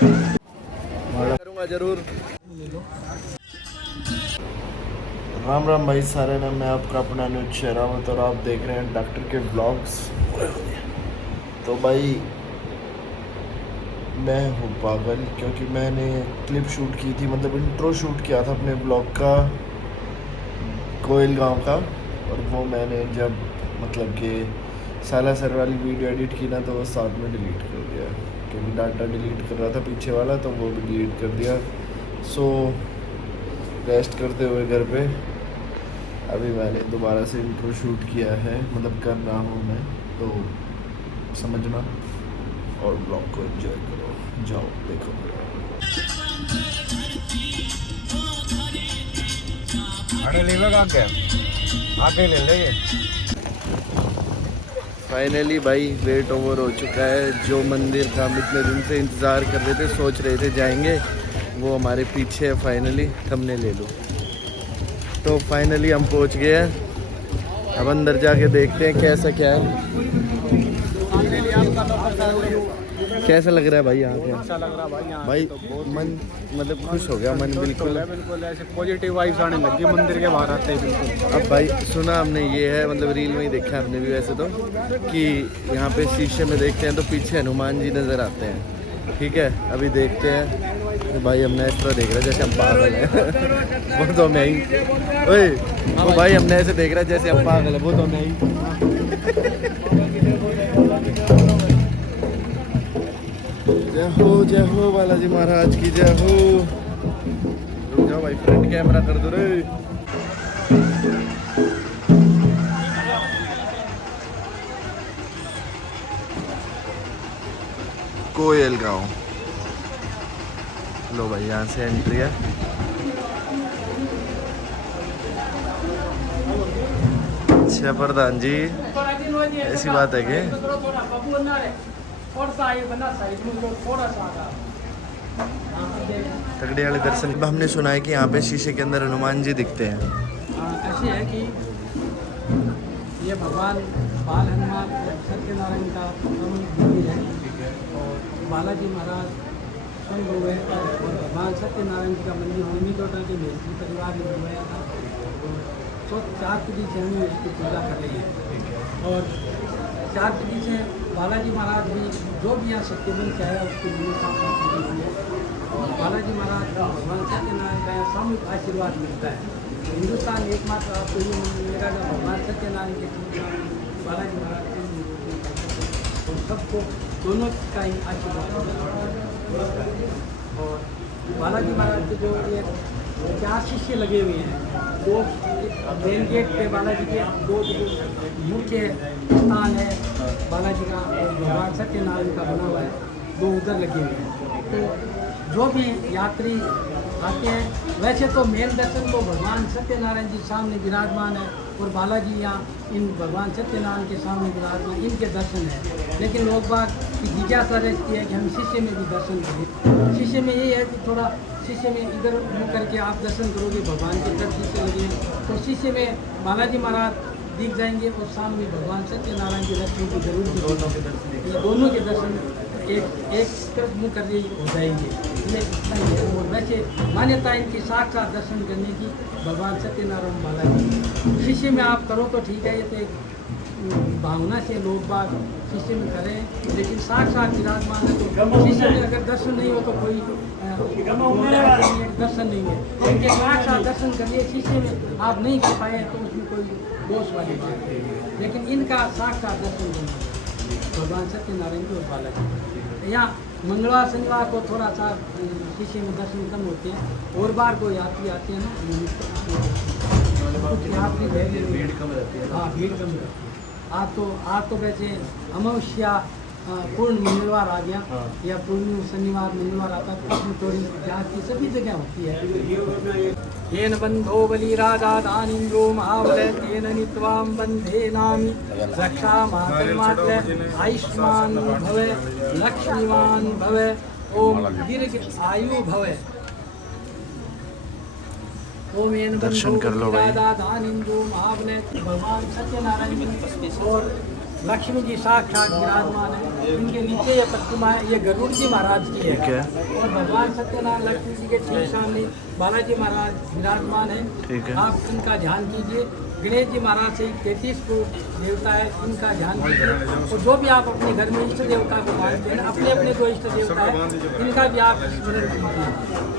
करूँगा जरूर। राम राम भाई सारे ने, मैं आपका अपना न्यूज शेरावत और आप देख रहे हैं डॉक्टर के ब्लॉग्स। तो भाई मैं हूँ पागल क्योंकि मैंने क्लिप शूट की थी, मतलब इंट्रो शूट किया था अपने ब्लॉग का कोयल गांव का। और वो मैंने जब मतलब कि सालासर वाली वीडियो एडिट की ना, तो वो साथ में डिलीट कर दिया क्योंकि डाटा डिलीट कर रहा था पीछे वाला, तो वो भी डिलीट कर दिया। सो रेस्ट करते हुए घर पे अभी मैंने दोबारा से इंट्रो शूट किया है, मतलब कर रहा हूँ मैं, तो समझना और ब्लॉग को एंजॉय करो। जाओ देखो। अरे ले लो आगे ले ले। फाइनली भाई वेट ओवर हो चुका है। जो मंदिर का हम इतने दिन से इंतज़ार कर रहे थे, सोच रहे थे जाएंगे, वो हमारे पीछे है। फाइनली थंबनेल ले लो। तो फाइनली हम पहुंच गए हैं। अब अंदर जाके देखते हैं कैसा क्या है। कैसा लग रहा है भाई यहाँ पे? अच्छा लग रहा भाई यहाँ भाई तो बहुत मन मतलब खुश हो गया मन, बिल्कुल। बिल्कुल ऐसे पॉजिटिव वाइब्स आने लगी मंदिर के बाहर आते ही बिल्कुल। अब भाई सुना हमने, ये है मतलब रील में ही देखा हमने भी वैसे तो, कि यहाँ पे शीशे में देखते हैं तो पीछे हनुमान जी नज़र आते हैं। ठीक है अभी देखते हैं। तो भाई हमने इस तरह देख रहा है जैसे हम पागल हैं। वो तो मैं ही, ओए वो भाई हमने ऐसे देख रहा है जैसे हम पागल है, वो तो मैं ही। जय हो बालाजी महाराज की जय हो। रुक जाओ भाई, फ्रंट कैमरा कर दो रे। कोयल गांव। लो भाई यहाँ से एंट्री है। अच्छा प्रधान जी, ऐसी बात है कि तगड़े वाले दर्शन। हमने सुना है कि यहाँ पे शीशे के अंदर हनुमान जी दिखते हैं। ऐसी है कि ये भगवान बाल हनुमान सत्यनारायण का मंदिर है और बालाजी महाराज स्वयं हुए और भगवान सत्यनारायण जी का मंदिर होमी टोटल के मेहती परिवार में बनवाया था। तो 4 पीढ़ी से हम इसकी पूजा कर रही है और 4 पीढ़ी से बालाजी महाराज भी जो भी यहाँ सत्यबंध से आया उसकी मनोकामना पूरी हुई है और बालाजी महाराज का भगवान सत्यनारायण का सामूहिक आशीर्वाद मिलता है। हिंदुस्तान एकमात्र आपको ये मंदिर मिलेगा जब भगवान सत्यनारायण के बालाजी महाराज के तो सबको दोनों का ही आशीर्वाद और बालाजी महाराज के जो ये 4 शिष्य लगे हुए हैं, वो मेन गेट पे बालाजी के 2 मुख्य स्थान है बालाजी का और भगवान सत्यनारायण का बना हुआ है, 2 उधर लगे हुए हैं। तो जो भी यात्री आते हैं, वैसे तो मेन दर्शन तो भगवान सत्यनारायण जी सामने विराजमान है और बालाजी यहाँ इन भगवान सत्यनारायण के सामने विराजमान, इनके दर्शन है। लेकिन लोग बात की जिज्ञासा रहती है कि हम शीशे में भी दर्शन करें। शीशे में यही है कि थोड़ा शीशे में इधर मुँह करके आप दर्शन करोगे, भगवान के तरफ शीशे लगे तो शीशे में बालाजी महाराज दिख जाएंगे और सामने भगवान सत्यनारायण के दर्शन की जरूर दोनों के दर्शन एक तरफ मुँह कर हो जाएंगे। और वैसे मान्यता इनकी साक्षात दर्शन करने की भगवान सत्यनारायण बालाजी शीशे में आप करो तो ठीक है, ये तो एक भावना से लोग बात शीशे में करें, लेकिन साक्षात विराजमान है तो शीशे में अगर दर्शन नहीं हो तो कोई दर्शन नहीं है। इनके साक्षात दर्शन करिए, शीशे में आप नहीं कर पाए तो उसमें कोई दोष वाली बात नहीं, लेकिन इनका साक्षात दर्शन करना भगवान सत्यनारायण की और बालाजी। यहाँ मंगलवार शनिवार को थोड़ा सा शीशे में दर्शन कम होते हैं, और बार को यात्री आते हैं ना, यात्री भीड़ कम रहती है। हाँ भीड़ कम रहती है। आज तो वैसे अमावस्या पूर्ण मंगलवार आ गया या पूर्ण शनिवार मंगलवार आता है, उसमें थोड़ी जाति सभी जगह होती है। येन बंधो बलि राजा दानिंद्रो महाबल तेन नित्वां बंधे नामी रक्षा मातृमात्र आयुष्मान भव लक्ष्मीवान भव ओम दीर्घ आयु भव। ओम दर्शन कर लो भाई। दानिंद्रो महाबल भगवान सत्यनारायण और लक्ष्मी जी साक्षात विराजमान है। इनके नीचे ये प्रतिमा है, ये गरुड़ जी महाराज की है। ठीक है। और भगवान सत्यनारायण लक्ष्मी जी के ठीक सामने बालाजी महाराज विराजमान है। ठीक है। आप इनका ध्यान कीजिए। गणेश जी महाराज से 33 देवता है, इनका ध्यान कीजिए। और जो भी आप अपने घर में इष्ट देवता को मानते हैं, अपने अपने जो इष्ट देवता है इनका भी आप स्मरण कीजिए।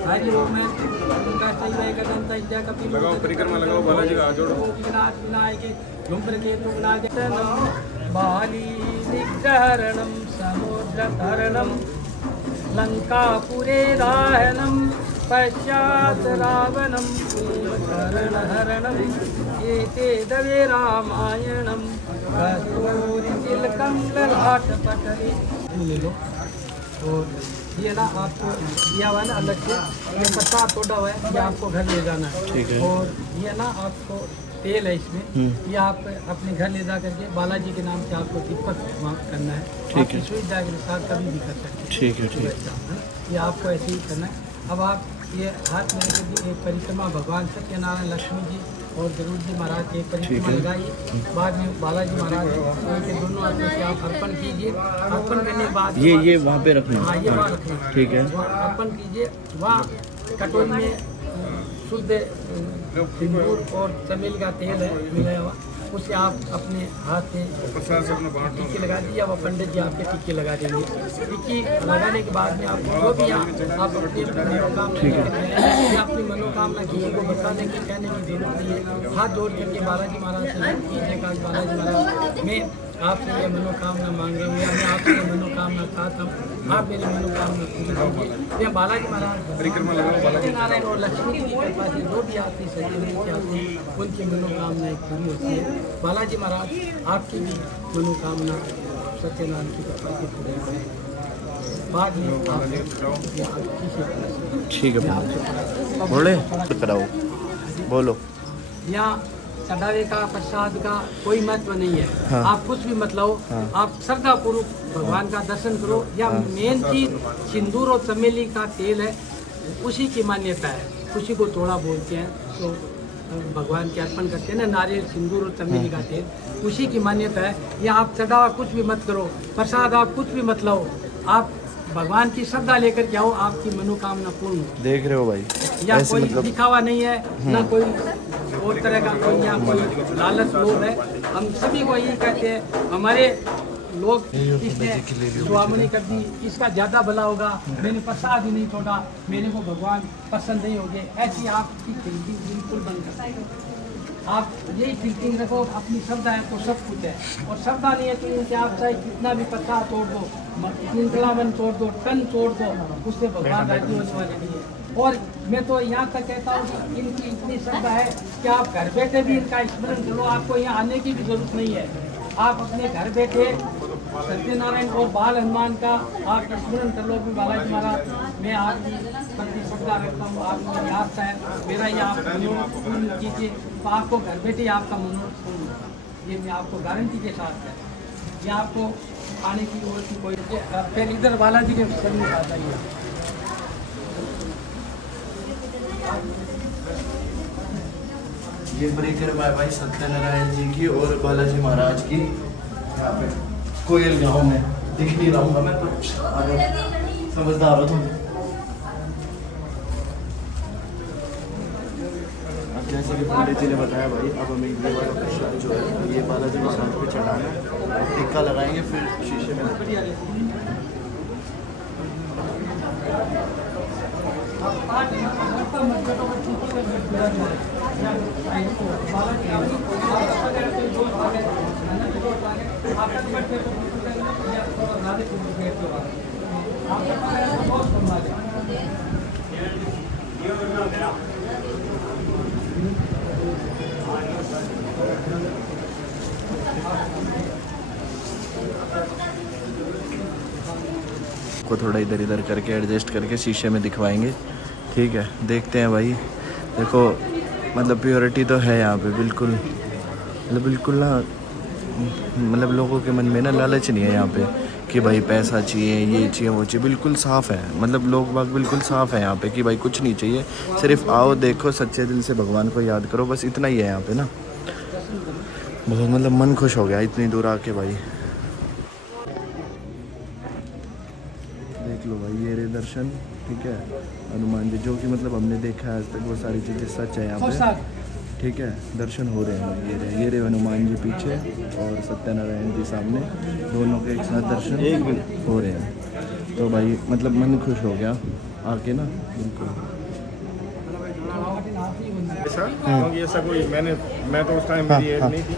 हरि ओम है उनका सही कदंता विद्या कपि लगाओ परिक्रमा लगाओ बालाजी का हाथ जोड़ो। विनाश विनायक धूम्र केतु विनाशनम बाली निग्रहरणम समुद्रतरणम लंकापुरे दाहनम पश्चात रावणम हरणम एते दवे रामायणम कस्तूरी तिलकम ललाटपटले। ले लो। और ये ना आपको दिया हुआ है ना अलग से, ये पत्ता तोड़ा हुआ है, ये आपको घर ले जाना है। ठीक है। और ये ना आपको तेल है इसमें, ये आप अपने घर ले जा करके बालाजी के नाम से आपको दीपक वहाँ करना है। ठीक आपकी है। सुविधा के साथ कभी भी कर सकते हैं। ठीक है। ठीक है। ये आपको ऐसे ही करना है। अब आप ये हाथ में लेकर एक परिक्रमा भगवान सत्यनारायण लक्ष्मी जी और गरुड़ जी महाराज की एक परिक्रमा लगाइए। बाद में बालाजी महाराज के दोनों हाथों से आप अर्पण कीजिए। अर्पण करने के बाद ये वहाँ पे रखना हाँ ये वहाँ रखना। ठीक है। वहाँ अर्पण कीजिए। वहाँ कटोरी में शुद्ध सिंदूर और चमेली का तेल है मिलाया हुआ, उसे आप अपने हाथ से टिक्की लगा दीजिए। अब पंडित जी आपके टिक्की लगा देंगे। टिक्की लगाने के बाद में आप जो भी आप अपनी मनोकामना अपनी मनोकामना किसी को बताने की कहने की जरूरत नहीं है। हाथ जोड़ करके बालाजी महाराज से कीजिएगा, बालाजी महाराज मैं आपसे ये मनोकामना मांग रहा हूँ, या मैं आपसे ये मनोकामना चाहता हूँ, आप मेरी मनोकामना पूरी कीजिए। या बालाजी महाराज परिक्रमा लगाओ बालाजी। नारायण और लक्ष्मी जी की कृपा से जो भी आपकी सच्ची आती है उनकी मनोकामनाएं पूरी होती है। बालाजी महाराज आपकी भी मनोकामना सत्यनारायण की कृपा से पूरी होती है। बाद में आप ठीक है। बोले कराओ, बोलो। यहाँ चढ़ावे का प्रसाद का कोई महत्व नहीं है। हाँ। आप कुछ भी मत लो, आप श्रद्धा पूर्वक भगवान का दर्शन करो। या मेन चीज सिंदूर और चमेली का तेल है, उसी की मान्यता है। उसी को तोड़ा बोलते हैं, तो भगवान के अर्पण करते हैं ना, नारियल सिंदूर और चमेली का तेल, उसी की मान्यता है। या आप चढ़ावा कुछ भी मत करो, प्रसाद आप कुछ भी मत लो, आप भगवान की श्रद्धा लेकर के आओ, आपकी मनोकामना पूर्ण हो। देख रहे हो भाई, या ऐसे कोई मतलब दिखावा नहीं है, ना कोई और तरह का कोई या कोई लालच लोभ है। हम सभी को यही कहते हैं, हमारे लोग इसने स्वामी कर दी, इसका ज़्यादा भला होगा, मैंने प्रसाद ही नहीं छोड़ा, मेरे को भगवान पसंद नहीं हो गए, ऐसी आपकी थिंकिंग बिल्कुल बंद कर। आप यही थिंकिंग रखो, अपनी श्रद्धा है तो सब कुछ है, और श्रद्धा नहीं है तो इनके आप चाहे कितना भी प्रसाद तोड़ दो, श्रृंखलावन तोड़ दो, टन तोड़ दो, उससे भगवान राजी होने वाले नहीं है। और मैं तो यहाँ तक कहता हूँ कि इनकी इतनी श्रद्धा है कि आप घर बैठे भी इनका स्मरण करो, आपको यहाँ आने की भी जरूरत नहीं है। आप अपने घर बैठे सत्यनारायण और बाल हनुमान का आप स्मरण कर लो कि बालाजी महाराज मैं आपकी प्रति श्रद्धा रखता हूँ, आप मेरी आस्था है, मेरा ये आप मनोरथ पूर्ण कीजिए, तो आपको घर बैठे आपका मनोरथ पूर्ण होगा। ये मैं आपको गारंटी के साथ है। ये आपको आने की और की कोई फिर इधर बालाजी के शरीर आ जाइए। ये परिक्रमा है भाई सत्यनारायण जी की और बालाजी महाराज की, यहाँ पे कोयल गांव में। दिख नहीं रहा हूँ मैं तो, समझदार हो तुम। अब जैसे कि पंडित जी ने बताया भाई, अब हमें ये वाला प्रसाद जो है ये बालाजी महाराज पे चढ़ाना है, टिक्का लगाएंगे, फिर शीशे में को थोड़ा इधर इधर करके एडजस्ट करके शीशे में दिखवाएंगे। ठीक है, देखते हैं भाई। देखो मतलब प्योरिटी तो है यहाँ पे बिल्कुल, मतलब बिल्कुल ना, मतलब लोगों के मन में ना लालच नहीं है यहाँ पे कि भाई पैसा चाहिए, ये चाहिए, वो चाहिए। बिल्कुल साफ़ है, मतलब लोग बाग बिल्कुल साफ़ है यहाँ पे कि भाई कुछ नहीं चाहिए, सिर्फ आओ, देखो, सच्चे दिल से भगवान को याद करो, बस इतना ही है यहाँ पे ना। बहुत मतलब मन खुश हो गया इतनी दूर आके भाई। देख लो भाई ये रे दर्शन, ठीक है, हनुमान जी जो कि मतलब हमने देखा है आज तक वो सारी चीज़ें सच है यहाँ पे, ठीक है। दर्शन हो रहे हैं, ये रे हनुमान जी पीछे और सत्यनारायण जी सामने, दोनों के एक साथ दर्शन हो रहे हैं। तो भाई मतलब मन खुश हो गया आके ना, बिल्कुल। ऐसा क्योंकि ऐसा कोई मैं तो उस टाइम मेरी एज नहीं थी,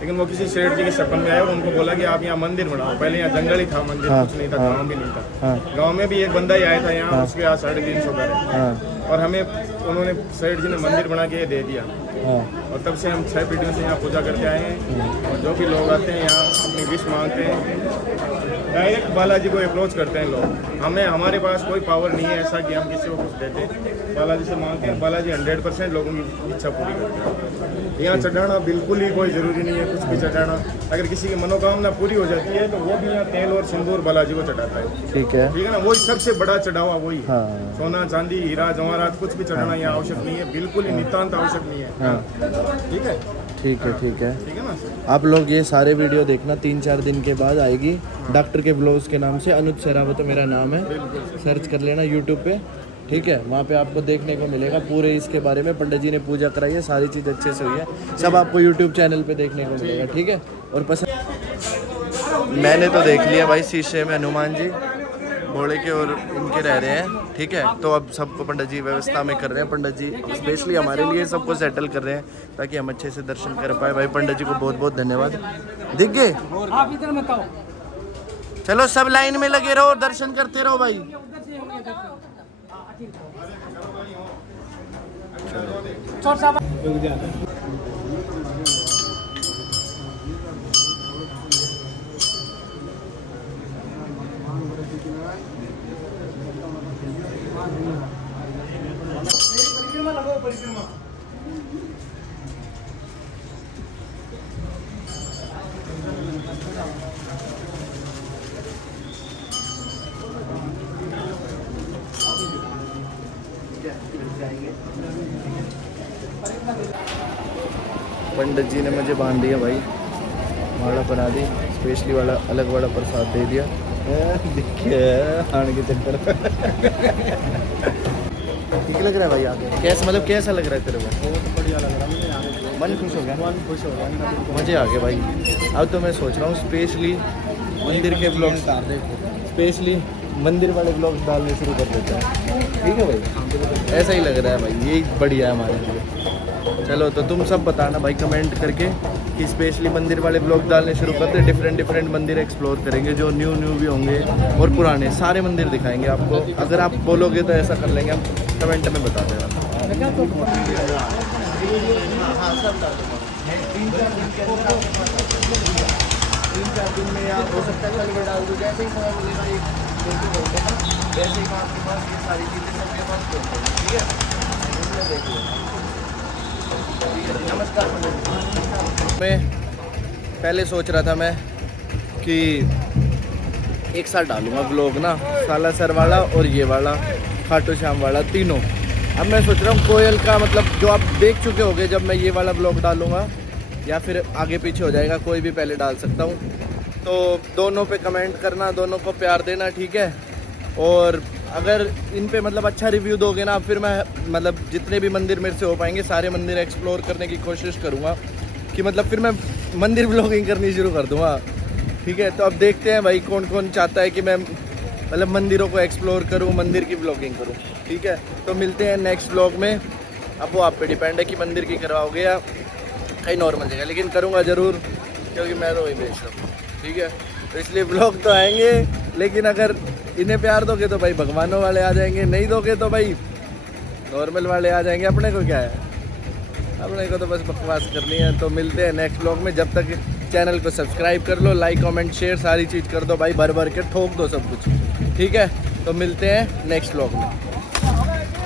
लेकिन वो किसी सेठ जी के सपन में आए और उनको बोला कि आप यहाँ मंदिर बनाओ। पहले यहाँ जंगल ही था, मंदिर कुछ नहीं था, गाँव भी नहीं था। गाँव में भी एक बंदा ही आया था यहाँ, उसके यहाँ 350 घर है और हमें उन्होंने सेठ जी ने मंदिर बना के दे दिया। और तब से हम 6 पीढ़ियों से यहाँ पूजा करते आए हैं। और जो भी लोग आते हैं यहाँ अपनी विश मांगते हैं, डायरेक्ट बालाजी को अप्रोच करते हैं लोग। हमारे पास कोई पावर नहीं है ऐसा कि हम किसी को कुछ देते, बालाजी से मांगते हैं, बालाजी 100% लोगों की इच्छा पूरी करते हैं। यहाँ चढ़ाना बिल्कुल ही कोई ज़रूरी नहीं है, कुछ भी चढ़ाना। अगर किसी की मनोकामना पूरी हो जाती है तो वो भी यहाँ तेल और सिंदूर बालाजी को चढ़ाता है, ठीक है ना। वही सबसे बड़ा चढ़ावा वही, सोना चांदी हीरा जवाहरात कुछ भी चढ़ाना यहाँ आवश्यक नहीं है, बिल्कुल ही नितांत आवश्यक नहीं है, ठीक है। ठीक है ना। आप लोग ये सारे वीडियो देखना, 3-4 दिन के बाद आएगी डॉक्टर के ब्लॉग्स के नाम से, अनुज शेरावत तो मेरा नाम है, सर्च कर लेना यूट्यूब पे, ठीक है। वहाँ पे आपको देखने को मिलेगा पूरे इसके बारे में, पंडित जी ने पूजा कराई है, सारी चीज़ अच्छे से हुई है, सब आपको यूट्यूब चैनल पे देखने को मिलेगा, ठीक है। और पसंद मैंने तो देख लिया भाई शीशे में हनुमान जी घोड़े के और इनके रह रहे हैं, ठीक है। तो अब सबको पंडित जी व्यवस्था में कर रहे हैं, पंडित जी स्पेशली हमारे लिए सबको सेटल कर रहे हैं ताकि हम अच्छे से दर्शन कर पाए। भाई पंडित जी को बहुत बहुत धन्यवाद। दिख गए आप इधर मत आओ, चलो सब लाइन में लगे रहो और दर्शन करते रहो भाई। पंडित जी ने मुझे बांध दिया भाई, माला बना दी, स्पेशली वाला अलग वाला प्रसाद दे दिया, देखिए खाने के चक्कर। ठीक लग रहा है भाई आगे, कैसा मतलब कैसा लग रहा है तेरे को? बहुत बढ़िया लग रहा है मुझे, मन खुश हो गया, मन खुश हो गया, मज़े आ गए भाई। अब तो मैं सोच रहा हूँ स्पेशली मंदिर के ब्लॉग, स्पेशली मंदिर वाले ब्लॉग डालने शुरू कर देते हैं, ठीक है भाई। ऐसा ही लग रहा है भाई, यही बढ़िया है हमारे लिए। चलो तो तुम सब बताना भाई कमेंट करके कि स्पेशली मंदिर वाले ब्लॉग डालने शुरू करते, डिफरेंट मंदिर एक्सप्लोर करेंगे, जो न्यू भी होंगे और पुराने सारे मंदिर दिखाएंगे आपको। अगर आप बोलोगे तो ऐसा कर लेंगे हम, कमेंट में बता देना। 3-4 दिन में या हो सकता है कल में डाल दो, जैसे ही समय मिलेगा एक वैसे ही आपके पास ये सारी चीज़ें सबके पास ठीक है। देख लो, नमस्कार। मैं पहले सोच रहा था मैं कि एक साथ डालूंगा ब्लॉग ना, सालासर वाला और ये वाला खाटू श्याम वाला तीनों। अब मैं सोच रहा हूँ कोयल का मतलब जो आप देख चुके होंगे, जब मैं ये वाला ब्लॉग डालूंगा या फिर आगे पीछे हो जाएगा, कोई भी पहले डाल सकता हूँ। तो दोनों पे कमेंट करना, दोनों को प्यार देना, ठीक है। और अगर इन पे मतलब अच्छा रिव्यू दोगे ना, फिर मैं मतलब जितने भी मंदिर मेरे से हो पाएंगे सारे मंदिर एक्सप्लोर करने की कोशिश करूँगा, कि मतलब फिर मैं मंदिर ब्लॉगिंग करनी शुरू कर दूँगा, ठीक है। तो अब देखते हैं भाई कौन कौन चाहता है कि मैं मतलब मंदिरों को एक्सप्लोर करूँ, मंदिर की ब्लॉगिंग करूँ, ठीक है। तो मिलते हैं नेक्स्ट ब्लॉग में। अब वो आप पे डिपेंड है कि मंदिर की करवाओगे या कहीं नॉर्मल जगह, लेकिन करूँगा ज़रूर क्योंकि मैं तो वही बेच रहा हूँ, ठीक है। तो इसलिए ब्लॉग तो आएंगे, लेकिन अगर इन्हें प्यार दोगे तो भाई भगवानों वाले आ जाएंगे, नहीं दोगे तो भाई नॉर्मल वाले आ जाएंगे। अपने को क्या है, अपने को तो बस बकवास करनी है। तो मिलते हैं नेक्स्ट ब्लॉग में, जब तक चैनल को सब्सक्राइब कर लो, लाइक कमेंट शेयर सारी चीज़ कर दो भाई, भर भर के ठोक दो सब कुछ, ठीक है। तो मिलते हैं नेक्स्ट ब्लॉग में।